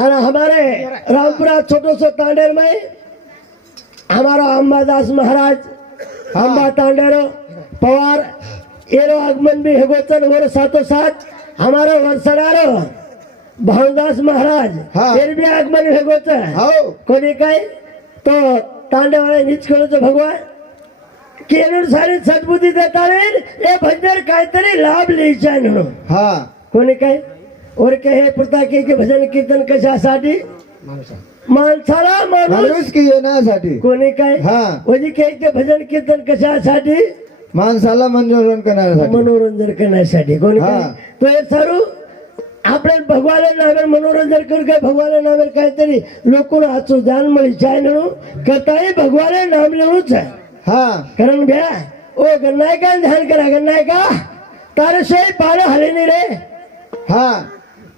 और हमारे रामपुरा छोटो सो तांडेर में हमारा अंबादास महाराज अंबा तांडेरो पवार एरो आगमन भी हेगोचन और साथों साथ हमारा वर्षडारो भावदास महाराज। फिर भी आगमन हेगोचन हो। कोणी काय तो तांडेवाळे नीच कळतो भगवान। केनूर सारी सद्बुद्धी देता हे भजन काहीतरी लाभ लिहायचा आहे म्हणून हा। कोणी काय और कहे पुरता के के भजन कीर्तन कशासाठी माणसाला माणूस माणूस की येण्यासाठी कोणी काय हा म्हणजे काही ते भजन कीर्तन कशासाठी माणसाला मनोरंजन करण्यासाठी मनोरंजन करण्यासाठी कोणी काय हा. तो हे सारू આપણે ભગવાને નામે મનોરંજન કર્યું કે ભગવાને નામે કાંઈતરી લોકોને હાચું ધ્યાન મળી જાય એનું કરતા ભગવાને નામ લેવું છે हा કારણ બે ઓ ગન્નાય કા ધ્યાન કરા ગન્નાય કા તારે સોય પાલે હલે નહીં રે हा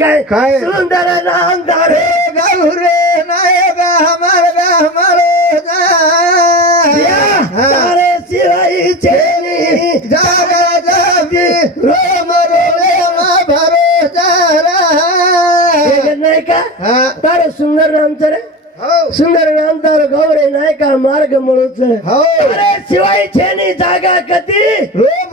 काय? काय? सुंदर नाम तारे तारे शिवाई चेनी रोम रोम नाही का? तार सुंदर नाम रे. सुंदर नाम तार गौरे नाही का मार्ग म्हणूच हो. शिवाई छेनी जागा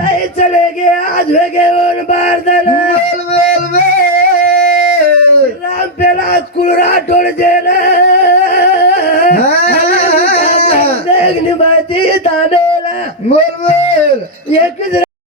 नहीं चले गए आज हो गए उन बार दल राम पेला कुलरा टोड़ जे रे देखनी बाती दानेला बोल बोल। एक